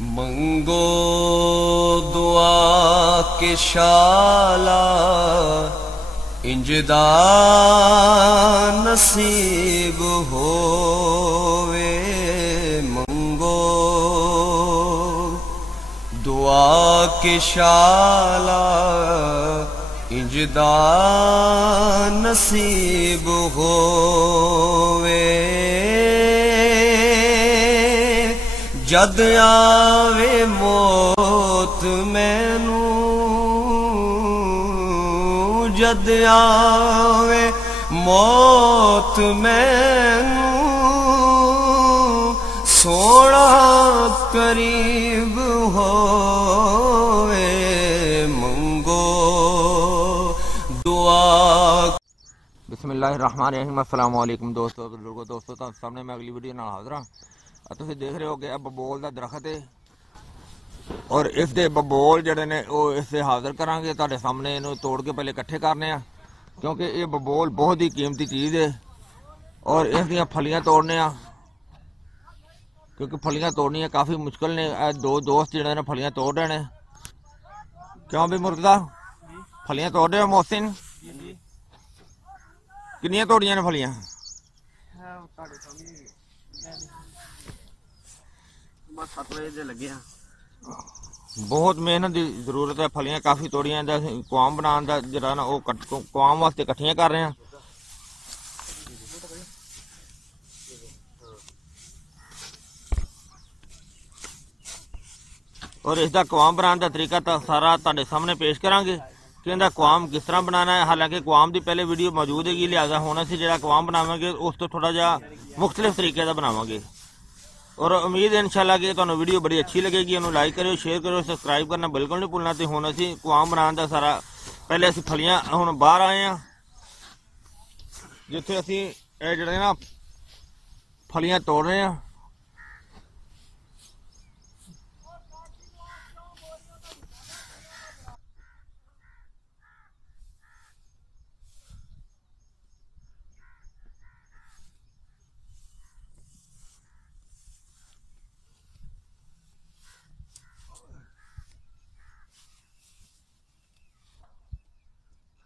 मंगो दुआ के शाला इंजदा नसीब होवे। मंगो दुआ के शाला इंजदा नसीब होवे। जद आवे मौत मैनू, जद आवे मौत मैनू, सोना करीब होवे। मंगो दुआ। बिस्मिल्लाहिर्रहमानिर्रहीम। अस्सलाम वालेकुम दोस्तों, बुजुर्गों, दोस्तों तो सामने मैं अगली वीडियो नाल हाज़र हां। तुसीं देख रहे हो कि बबोल का दरख्त है और इस दे बबोल जड़े ने इसे हाज़र करांगे तुहाडे सामने। इन्हूं तोड़ के पहले इकट्ठे करने आ क्योंकि ये बबोल बहुत ही कीमती चीज़ है और इस दियां फलियां तोड़ने आ क्योंकि फलियां तोड़नियां काफ़ी मुश्किल ने। दो दोस्त जिहड़े ने फलियां तोड़ रहे हैं। क्यों भी मुर्तज़ा फलियां तोड़ रहे हो? मोहसिन कितनियां तोड़ियां ने फलियां? बहुत मेहनत की जरूरत है। फलियां काफ़ी तोड़ियां कुआम बनाने का जरा ना वो कुआम वास्ते इकट्ठियां कर रहे हैं। और इसका कुआम बनाने का तरीका तो सारा तुहाडे सामने पेश करांगे कि इहदा कुआम किस तरह बनाना है। हालांकि कुआम की पहले वीडियो मौजूद है, लिहाजा हुण असीं जिहड़ा कुआम बनावांगे उस तो थोड़ा जिहा मुख्तलिफ तरीके का बनावांगे। और उम्मीद है इंशाल्लाह कि तुहानूं वीडियो बड़ी अच्छी लगेगी। इन्हूं लाइक करो, शेयर करो, सबसक्राइब करना बिल्कुल नहीं भुलना। तो हुण असीं कुआम बनाने का सारा पहले असीं फलियां हुण बाहर आए हैं जिथे असीं ये जिहड़े ना फलियां तोड़ रहे हैं।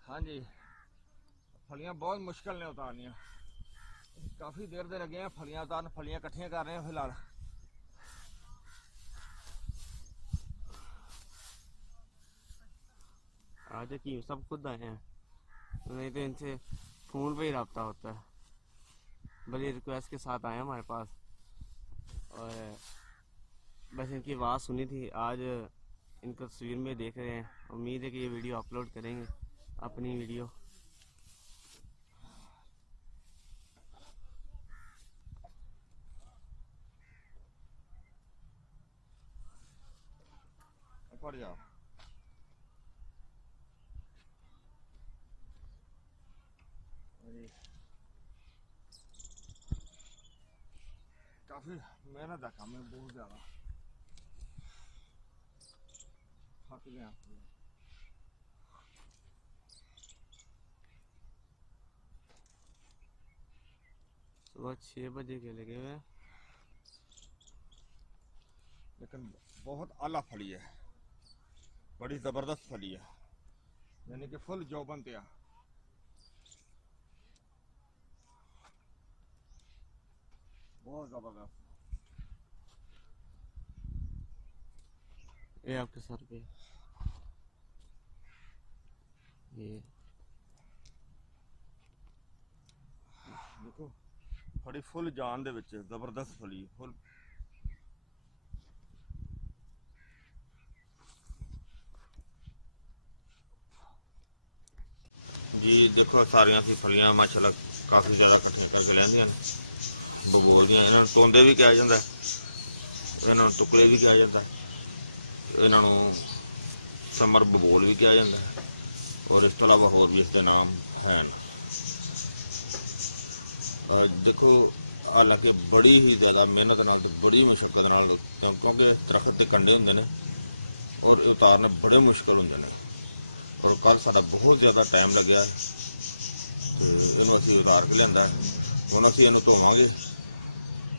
हाँ जी, फलियां बहुत मुश्किल ने उतारनियां। काफ़ी देर दे लगे हैं फलियां उतारन। फलियां इकट्ठियां कर रहे हैं फिलहाल। आज की सब खुद आए हैं, नहीं तो इनसे फ़ोन पे ही रब्ता होता है। बड़ी रिक्वेस्ट के साथ आए हमारे पास और बस इनकी आवाज़ सुनी थी। आज इनको तस्वीर में देख रहे हैं। उम्मीद है कि ये वीडियो अपलोड करेंगे, अपनी वीडियो। पड़ जाओ। काफ़ी मेहनत का काम है, बहुत ज़्यादा थक गया। सुबह 6 बजे के लगे हुए हैं, लेकिन बहुत आला फली है, बड़ी ज़बरदस्त फली है, यानी कि फुल जौबन तैयार। बहुत ज़बरदस्त। ये आपके सर पे ये देखो बड़ी फुल जान दे विच ज़बरदस्त फली फुल। जी देखो सारिया सी फलियां माशाल्लाह काफ़ी ज़्यादा इकट्ठियां करके लैंदियां ने। बबोल दियां इन्हां नूं तोंदे भी कहा जाता है, इन्हां नूं टुकड़े भी कहा जाता है, इन्हां नूं समर बबोल भी कहा जाता है और इस तो अलावा होर भी इसके नाम हैं। देखो हालांकि बड़ी ही ज़्यादा मेहनत नाल ते बड़ी मुशक्कत नाल क्योंकि दरख्त के कंडे होंदे ने और उतारने बड़े मुश्किल होंदे ने। और कल साडा बहुत ज़्यादा टाइम लग्या तो इन्हूं असीं उतार के लिआंदा। हुण असीं इहनूं धोवांगे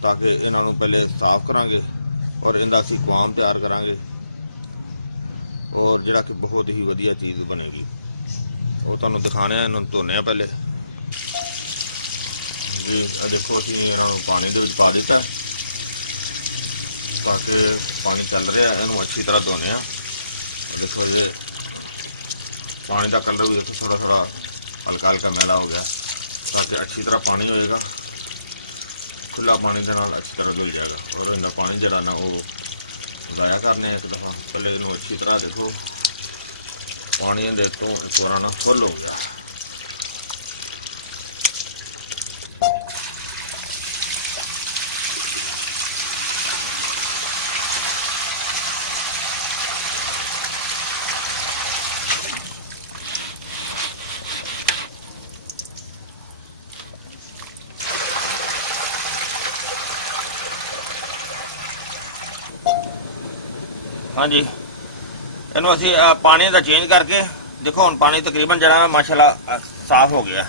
ताकि इन्हां नूं पहले साफ करांगे और इनका असी कुआम तैयार करांगे और जिहड़ा कि बहुत ही वधिया चीज़ बनेगी वो तुहानूं दिखाने इन्होंने धोने पहले जी। देखो असीं इन्होंने पानी दे विच पा दिता ताकि पानी चल रहा है, इन्हों अच्छी तरह धोने। देखो ये पानी का कलर भी देखो थोड़ा थोड़ा हल्का हल्का मैला हो गया, ताकि अच्छी तरह पानी होएगा, खुला पानी के नाल अच्छी तरह धुल जाएगा। और इनका पानी जरा ना वो दाया करने एक दफ़ा पहले इन्हों अच्छी तरह देखो पानी दे तो इस बार ना फुल हो गया। हाँ जी, इनू असी पानी का चेंज करके देखो हम पानी तकरीबन जरा माशाल्लाह साफ हो गया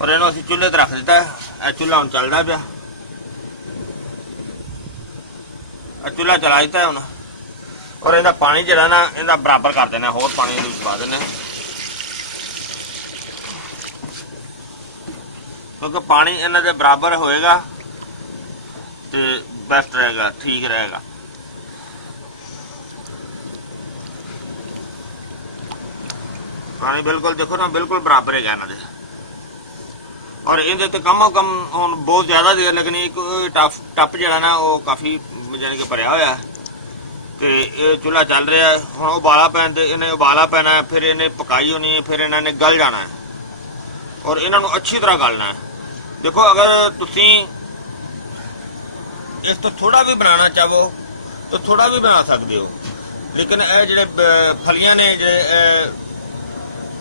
और इनू असी चूल्हे रख दिता है। चूल्हा हम चलता पाया, चूल्हा चला दिता है हम और इनका पानी जरा ना इनका बराबर कर देना, होर पानी पा देना क्योंकि पानी इन्हों के बराबर होएगा तो बेस्ट रहेगा, ठीक रहेगा। पानी बिल्कुल देखो ना बिल्कुल बराबर है इन्हों और ये कम अज कम हम बहुत ज्यादा देर लगनी। टप जरा ना वो काफ़ी यानी कि भरिया होया तो ये चूल्हा चल रहा है। हम उबाला पैन इन्हें उबाला पैना है, फिर इन्हें पकाई होनी है, फिर इन्होंने गल जाना है और इन्हों अच्छी तरह गलना है। देखो अगर तुसी इस तो थोड़ा भी बनाना चाहो तो थोड़ा भी बना सकते हो, लेकिन ये जो फलियां ने जो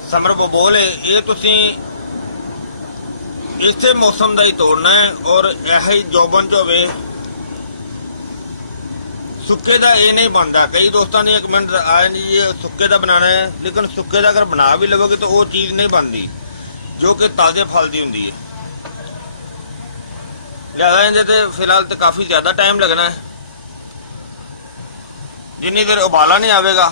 समर बबोल है ये तुसी इसे मौसम का ही तोड़ना है और यह जोबन च होवे सुक्के का ये नहीं बनता। कई दोस्तों ने एक मिनट आए नहीं ये सुक्के का बनाना है, लेकिन सुक्के का अगर बना भी लोगे तो वो चीज़ नहीं बनती जो कि ताज़े फल की होंगी है। लिहाजा इनके फिलहाल तो काफ़ी ज़्यादा टाइम लगना है, जिन्नी देर उबाला नहीं आवेगा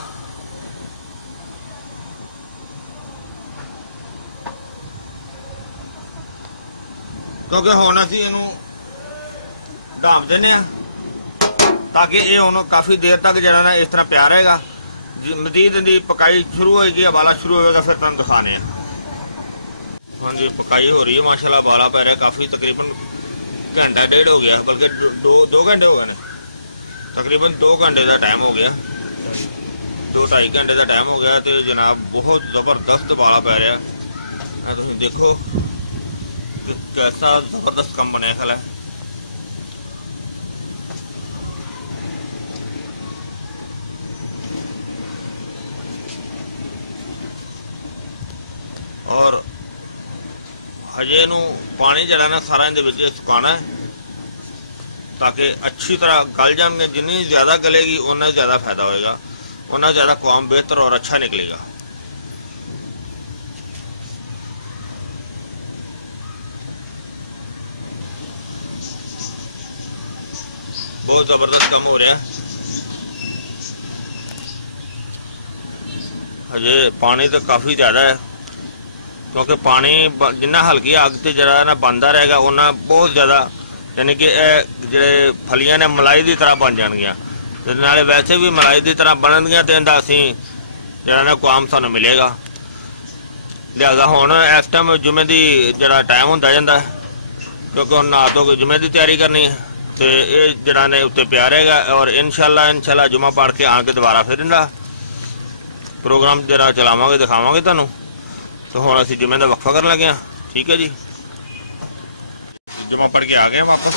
क्योंकि हम असी इनू ढांप देने ताकि ये हम काफ़ी देर तक जरा ना इस तरह प्यार रहेगा। मजीद इनकी पकाई शुरू होएगी, उबाला शुरू होएगा, फिर तुम दिखाने। हाँ जी, पकाई हो रही है माशाल्लाह, उबाला पै रहा काफ़ी, तकरीबन घंटा डेढ़ हो गया, बल्कि दो घंटे हो गए ने, तकरीबन 2 घंटे का टाइम हो गया, 2-2.5 घंटे का टाइम हो गया। तो जनाब बहुत ज़बरदस्त उबाला पै रहा है, तुम देखो कि कैसा ज़बरदस्त काम बनया खला है। और हजे नू पानी जरा ना सारा इहदे विच सुकाना है ताकि अच्छी तरह गल जाएंगे। जितनी ज़्यादा गलेगी उतना ज़्यादा फायदा होएगा, उतना ज़्यादा काम बेहतर और अच्छा निकलेगा। बहुत ज़बरदस्त काम हो रहा है। हजे पानी तो काफ़ी ज़्यादा है क्योंकि पानी जिन्ना हल्की अग से जरा ना बनता रहेगा उन्ना बहुत ज़्यादा यानी कि जे फलियां ने मलाई की तरह बन जाएगियाँ, नाले वैसे भी मलाई की तरह बननगियाँ तो इनका असी जरा ना काम सानू मिलेगा। लिहाजा हुण इस टाइम जुमे की जरा टाइम होंदा जांदा है क्योंकि हम नहा धो के जुमे की तैयारी करनी है तो ये जरा ने उत्ते प्यार रहेगा। और इंशाल्लाह जुमा पढ़ के आके दोबारा फिर इनका प्रोग्राम जरा चलावांगे, दिखावांगे तुहानू। तो हुण असीं जुमे का वक्फा करन लगे हैं। ठीक है जी, जुमा पढ़ के आ गए वापस।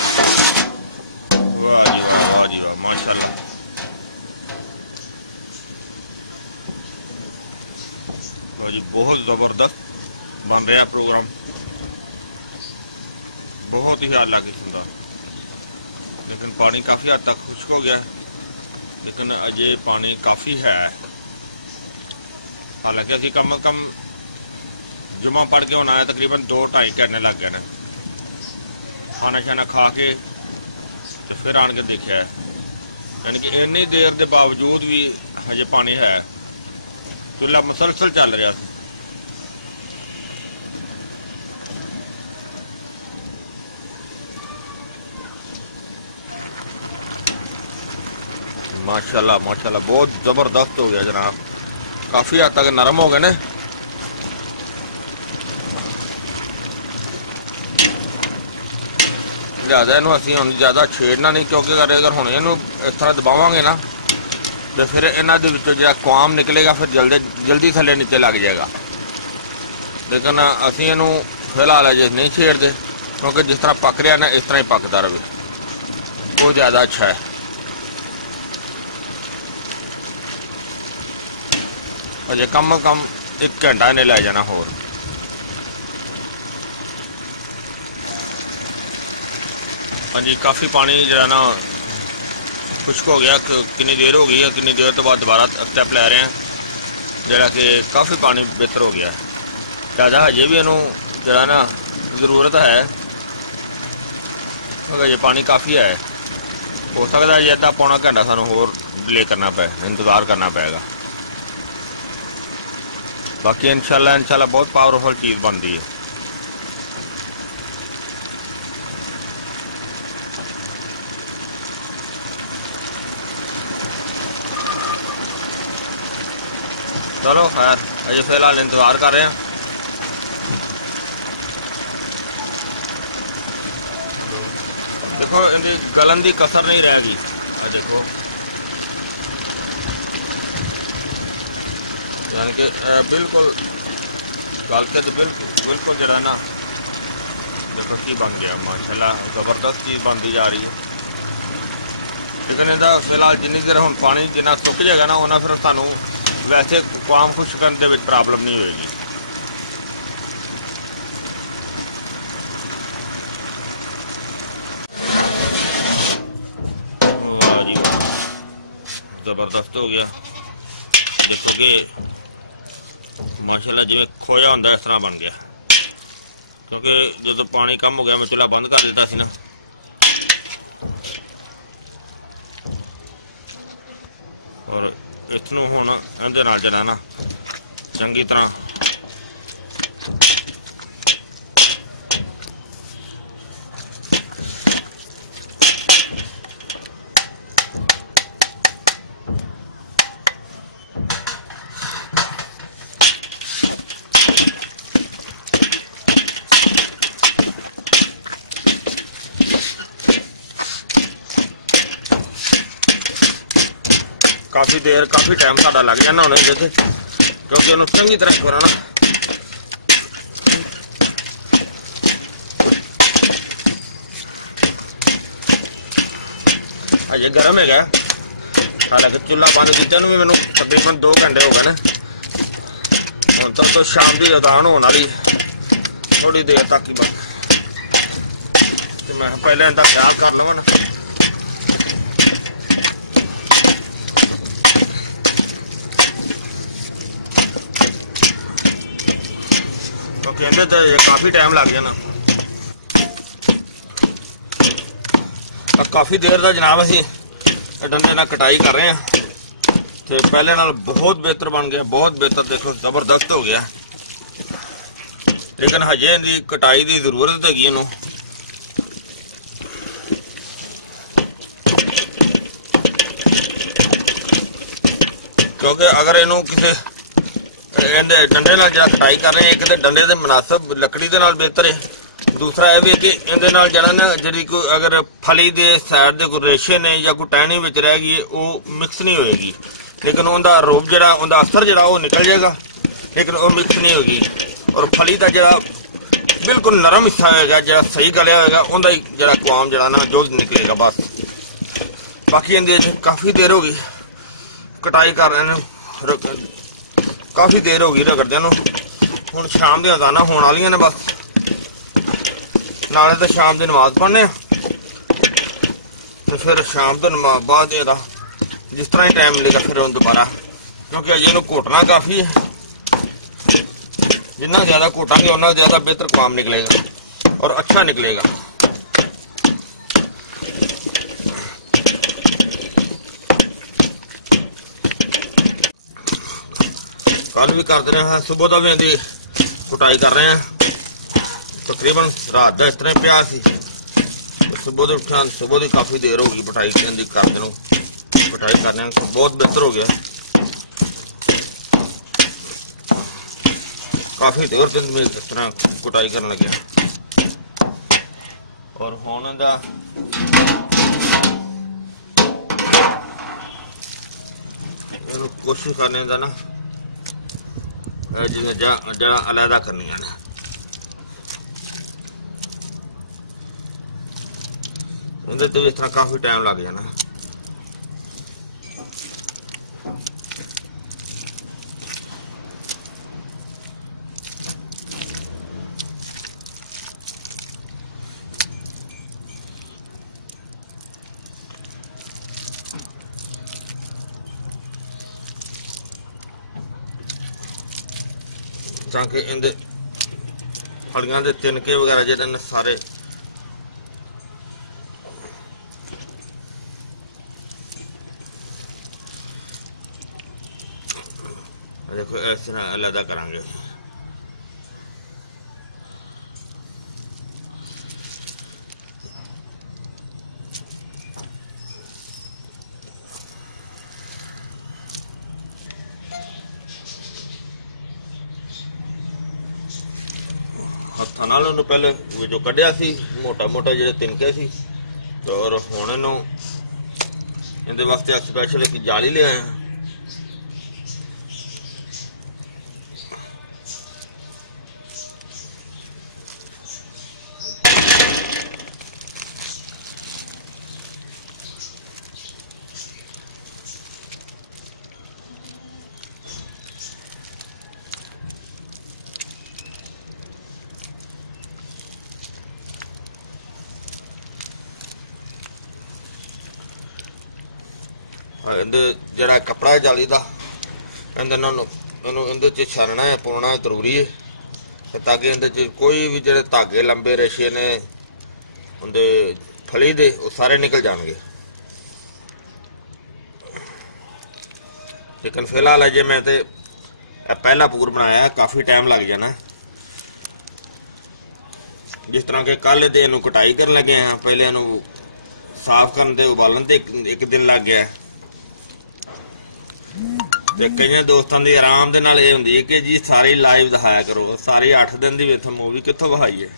वाह जी वाह जी वाह, माशाल्लाह। वाह जी, बहुत ज़बरदस्त बन रहा प्रोग्राम, बहुत ही आला किस्म का। लेकिन पानी काफ़ी हद तक खुश्क हो गया, लेकिन अजे पानी काफ़ी है। हालांकि असीं कम अज कम जुमा पढ़ के होना है तकरीबन 2-2.5 घंटे लग गए। खाना शाना खा के तो फिर आन के देखा यानी कि इन्नी देर के बावजूद भी हजे पानी है, चूल्हा मुसलसल चल रहा है। माशाल्लाह माशाल्लाह बहुत जबरदस्त हो गया जनाब, काफी हद तक नरम हो गए ने। लिहाजा इनू असीं हुण ज़्यादा छेड़ना नहीं, क्योंकि अगर हुण इनू इस तरह दबावांगे ना तो फिर इन्हां दे विचों जिहड़ा क्वाम निकलेगा फिर जल्दी थल्ले नीचे लग जाएगा। लेकिन असीं इनू फिलहाल अजे नहीं छेड़ते, क्योंकि जिस तरह पक रहा ना इस तरह ही पकता रहे, वो ज़्यादा अच्छा है। अजे कम अज कम 1 घंटा इन्हें लै जाना होर। हाँ जी, काफ़ी पानी जो ना खुश्क हो गया, कितनी देर हो गई है, कितनी देर तो बाद दोबारा स्टैप लै रहे हैं जरा कि काफ़ी पानी बेहतर हो गया। लिहाजा हजे भी इनू जरा ना ज़रूरत है, क्योंकि अजे पानी काफ़ी है। हो सकता है अद्धा पौना घंटा सानू होर डिले करना पे, इंतज़ार करना पेगा। बाकी इंशाल्लाह बहुत पावरफुल चीज़ बनती है। चलो खैर, अजे फिलहाल इंतजार कर रहे हैं। देखो इनकी गलन की कसर नहीं रहेगी। देखो यानी कि बिल्कुल गल के तो बिल्कुल जरा ना देखो की बन गया, माशाल्लाह जबरदस्त चीज़ बनती जा रही है। लेकिन इहदा फिलहाल जिन्नी देर हम पानी जिन्ना सुक जाएगा ना उन्ना फिर सानू वैसे काम खुश करने में प्रॉब्लम नहीं होगी। जबरदस्त हो गया। देखो कि माशाल्लाह जिवें खोया होंदा इस तरह बन गया, क्योंकि जो पानी कम हो गया मैं चूल्हा बंद कर दिता सी ना। और इसनू हुण इहदे नाल जिहड़ा ना चंगी तरह काफ़ी टाइम साडा लग जाना होने क्योंकि उन्होंने चंगी तरह कराना। अजे गर्म है, हालांकि चूल्हा बंद किया भी मैंने तकरीबन 2 घंटे हो गए ना। हम तो शाम की अदान होने वाली थोड़ी देर तक ही बस, मैं पहले इनका ख्याल कर लवां ना। कहते तो काफ़ी टाइम लग जाना। काफ़ी देर का जनाब असी डंडे नाल कटाई कर रहे हैं, तो पहले नाल बहुत बेहतर बन गया, बहुत बेहतर। देखो जबरदस्त हो गया, लेकिन हजे इनकी कटाई की जरूरत हैगी इनू। क्योंकि अगर इनू किसी डंडे नाल जरा कटाई कर रहे हैं, एक तो डंडे के मुनासिब लकड़ी के नाल बेहतर है, दूसरा यह भी है कि इहदे नाल जरा ना जी कोई अगर फली के साइड के कोई रेशे ने या कोई टहनी विच रह गई वो मिक्स नहीं होएगी, लेकिन उनका रूप जरा उनका असर जरा वो निकल जाएगा, लेकिन वो मिक्स नहीं होगी। और फली का जरा बिल्कुल नरम हिस्सा होगा, जरा सही गलिया होगा, उनका ही जरा क्वाम जरा ना जो निकलेगा बस। बाकी इनके काफ़ी देर हो गई कटाई कर रहे हैं, काफ़ी देर हो गई रगड़दे नूं। हुण शाम दी अज़ानां होण वालियां ने बस, नाले तो शाम की नमाज पढ़ने तो फिर शाम तो नमाज बाद जिस तरह ही टाइम मिलेगा फिर दोबारा, क्योंकि अजे इन्हूं घोटना काफ़ी है। जिन्ना ज़्यादा घोटांगे उन्ना ज़्यादा बेहतर क्वाम निकलेगा और अच्छा निकलेगा। कल भी कर रहे हैं, सुबह का भी इनकी कुटाई कर रहे हैं। तकरीबन रात का इस तरह पिया सी, सुबह तो उठा, सुबह की काफ़ी देर हो गई पटाई करते ਨੂੰ कटाई करने बहुत बेहतर हो गया। काफ़ी देर तक इस तरह कुटाई करने लगे और होने का कोशिश करने का ना जिन्हें जड़ा अलहदा करनी है ना, उन्हें तो इस तरह काफ़ी टाइम लग जाना। ताकि इनके फलियां के तिनके वगैरह जो सारे देखो इस तरह अलहदा करांगे। हत्थां नाल उन्होंने पहले जो कढ़िया सी मोटा मोटा जो तिनके सी, तो और हुण इहनूं इहदे वास्ते स्पैशल एक जाली ले आए हैं। जरा कपड़ा है जाली का इन्हें छरना है पाना जरूरी है, ताकि इहदे कोई भी जो धागे लंबे रेशे ने उनके फली दे वो सारे निकल जाएंगे। लेकिन फिलहाल अजे मैं तो पहला पूर बनाया, काफ़ी टाइम लग जाना। जिस तरह के कल दे इनू कटाई कर लगे हैं, पहले इनू साफ करने ते उबालन ते एक दिन लग गया। ਤੇ ਕਈਆਂ ਦੋਸਤਾਂ ਦੀ ਆਰਾਮ ਦੇ ਨਾਲ ਇਹ ਹੁੰਦੀ ਹੈ ਕਿ ਜੀ ਸਾਰੀ ਲਾਈਵ ਦਿਖਾਇਆ ਕਰੋ, ਸਾਰੀ 8 ਦਿਨ ਦੀ ਵੇਥ ਮੂਵੀ ਕਿੱਥੋਂ ਵਿਖਾਈਏ।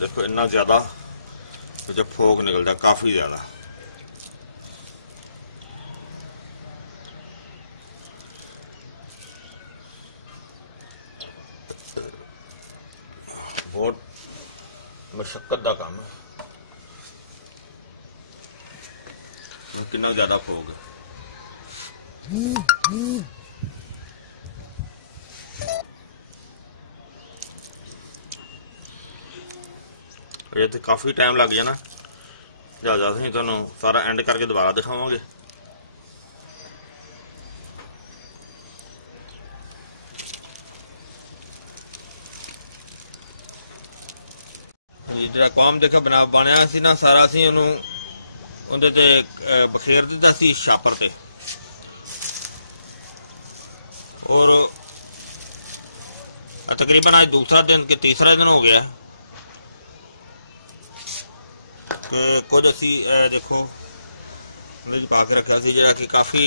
देखो इन्ना ज्यादा जो फोक निकलता, काफी ज्यादा। बहुत मशक्कत का काम है, कितना ज्यादा फोक है। ये तो काफ़ी टाइम लग जाना, ज़्यादा असीं तुहानूं सारा एंड करके दोबारा दिखावांगे। जिहड़ा कौम देखो बनया सी ना सारा, असीं उहनूं उहदे ते बखेर दित्ता सी छापर ते, और तकरीबन आज दूसरा दिन के तीसरा दिन हो गया। कुछ असी देखो पा के रखा सी जो कि काफ़ी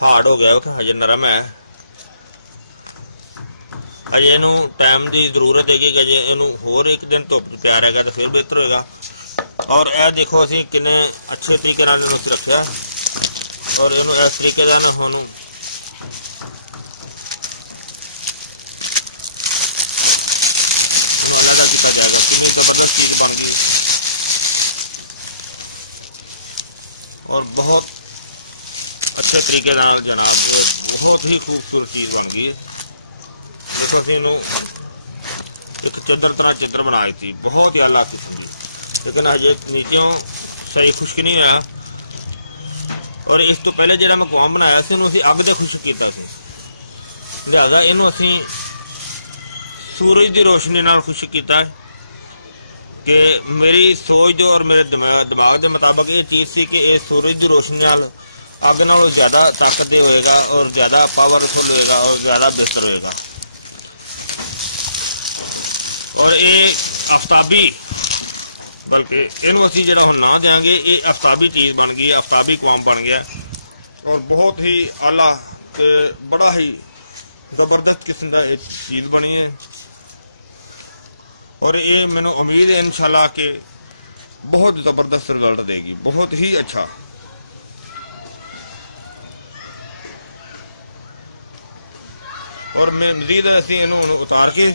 हार्ड हो गया, हजे नरम है। अजे इनू टाइम की जरूरत है कि अजे इनू होर एक दिन धुप पिया रहेगा तो फिर बेहतर होगा। और यह देखो असी किन्ने अच्छे तरीके रखा, और इनू इस तरीके का अलहदा किया जाएगा। कितनी जबरदस्त चीज़ बन गई और बहुत अच्छे तरीके जनाब बहुत ही खूबसूरत चीज़ बन गई है। देखो असीं इहनूं एक चदर तरह चदर बनाई थी, बहुत ही आला किस्म की, लेकिन हजे नीचों सही खुश्क नहीं होया। और इस तो पहले जो मैं कौम बनाया से असीं अग दे खुश्क किया, लिहाजा इनू असीं सूरज की रोशनी नाल खुश्क किया है कि मेरी सोच जो और मेरे दिमाग के मुताबिक ये चीज़ सी कि ये सूरज की रोशनी नाल अग नालों ज़्यादा ताकत होएगा और ज़्यादा पावरफुल होएगा और ज़्यादा बेहतर होएगा। और ये आफ्ताबी, बल्कि इनू असीं जिहड़ा हुण ना देंगे, ये आफ्ताबी चीज़ बन गई, आफ्ताबी कौम बन गया और बहुत ही आला ते बड़ा ही जबरदस्त किस्म का एक चीज़ बनी है। और ये मैंने उम्मीद है इंशाल्लाह कि बहुत जबरदस्त रिजल्ट देगी, बहुत ही अच्छा। और मैं मजीद असीं इन्हूं उतार के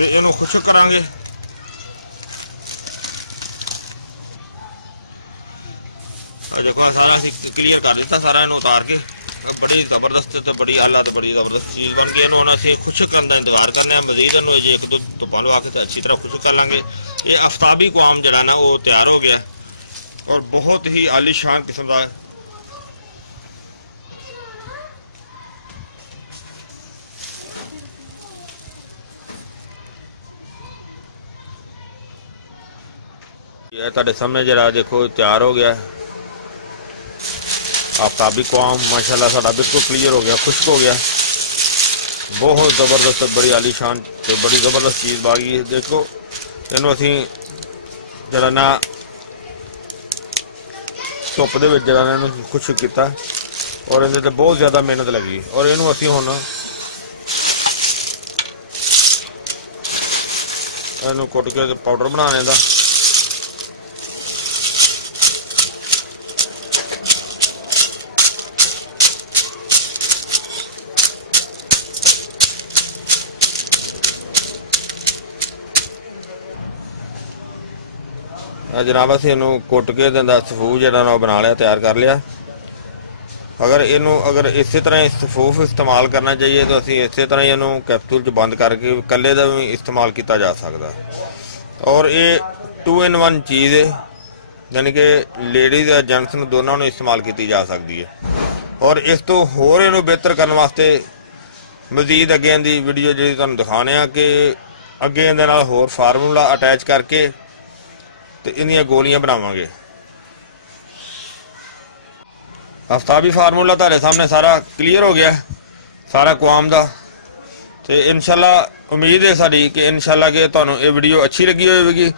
इन्हूं खुश्क करांगे। देखो सारा क्लीयर कर दिता, सारा इन्हूं उतार के बड़ी जबरदस्त तो बड़ी आला तो बड़ी जबरदस्त चीज़ बन गई। इन्होंने असीं खुश्क करने का इंतजार करने, मजीद इन्हूं एक दो धुप्पां लवा के अच्छी तरह खुश्क कर लेंगे। ये आफ्ताबी कौम जिहड़ा ना वो तैयार हो गया और बहुत ही आलीशान किस्म का तुहाडे सामने जरा देखो तैयार हो गया आफ्ताबी कौम। माशाल्लाह साडा बिल्कुल क्लीयर हो गया, खुश्क हो गया, बहुत जबरदस्त बड़ी आलीशान तो बड़ी जबरदस्त चीज़ बागी है। देखो इनू असीं जरा ना धुप दे विच जरा इनू खुश्क किया और इहदे ते बहुत ज़्यादा मेहनत लगी और इनू असीं हुण इनू कुट के पाउडर बनाने का जनाब असीं इनू कुट के सफूफ जिहड़ा बना लिया, तैयार कर लिया। अगर इस तरह सफूफ इस्तेमाल करना चाहिए तो असीं इस तरह ही इनू कैप्सूल च बंद करके कल्ले का भी इस्तेमाल किया जा सकता। और ये 2 in 1 चीज़ है, यानी कि लेडीज़ या जेंट्स दोनों ने इस्तेमाल की जा सकती है। और इस तो होर इनू बेहतर करने वास्ते मजीद अगे दी वीडियो जी तुहानूं दिखाने कि अगे इहदे नाल होर फार्मूला अटैच करके तो इन्दियां गोलियां बनावांगे। आफ्ताबी फार्मूला तुहाडे सामने सारा क्लीयर हो गया, सारा कौम का। तो इंशाल्लाह उम्मीद है साडी कि इंशाल्लाह कि तुहानूं ये वीडियो अच्छी लगी होगी।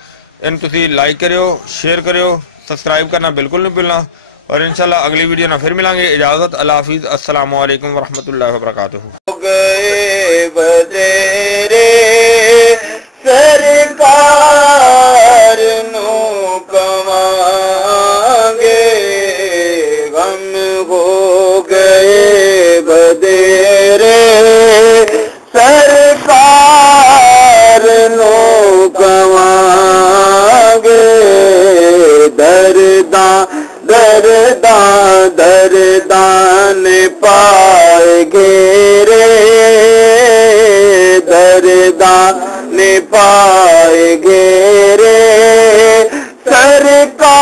इन तुसीं लाइक करियो, शेयर करियो, सब्सक्राइब करना बिल्कुल नहीं भूलना। और इंशाल्लाह अगली वीडियो ना फिर मिलांगे। इजाज़त, अल्लाह हाफिज़, अस्सलामु अलैकुम वरहमतुल्लाहि वबरकातुहू। सरकार नू कवांगे, गम हो गए बदेरे, सरकार नू कवांगे, दरदान पाए घेरे, दरदान पाए घेरे, सरकार